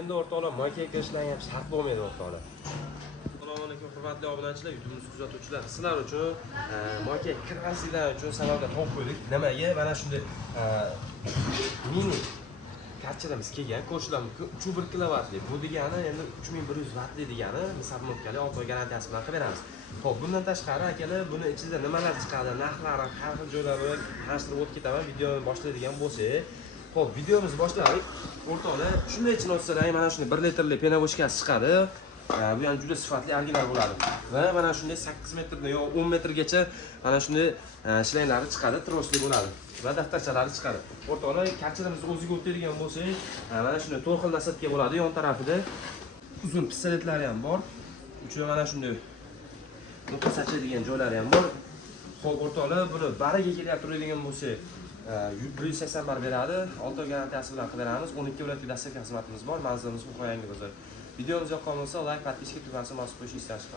Endi o'rtoqlar, moyka kirishlar ham shart bo'lmaydi o'rtoqlar. Assalomu alaykum hurmatli obunachilar, YouTube'ni kuzatuvchilar. Sizlar uchun moyka kirmasliklar uchun sabablar topib qo'ydik. Nimaga? Mana shunday mini karchalarimiz kelgan. Ko'rishlar mumkin. 3.1 kilovatli. Bu degani endi 3100 vattli degani, misabmotkali 6 oy garantiyasi bilan qilib beramiz. Xo'p, bundan tashqari akalar, buni ichida nimalar chiqadi, narxlari, har xil joylari tanishtirib o'tib ketaman. Videoni boshlaydigan bo'lsak, xo'p, videomiz boshlaylik. O'rtoqlar, shunday ichini ochsalar, mana shunday 1 litrli penovochkasi chiqadi. Bu ham juda sifatli original bo'ladi. Va mana shunday 8 metrdan yo 10 metrgacha mana shunday shlanglari chiqadi, trosli bo'ladi. Va daftarchalari chiqadi. O'rtoqlar, karchalarimizni o'ziga o'tadigan bo'lsak, mana shunday 4 xil nasatka bo'ladi. Yon tarafida uzun pistoletlari ham bor. Uchun mana shunday nuqta sachadigan joylari ham bor. Xo'p, o'rtoqlar, buni bariga kelib turadigan bo'lsak, 180 bar beradi. 6 oy garantiyasi bilan qilib beramiz. 12 viloyatga dastlabki xizmatimiz bor. Manzilimiz Qo'yangi bozor. Videomiz yoqqan bo'lsa, like, подписка tugmasini bosib qo'yishni istarsiz.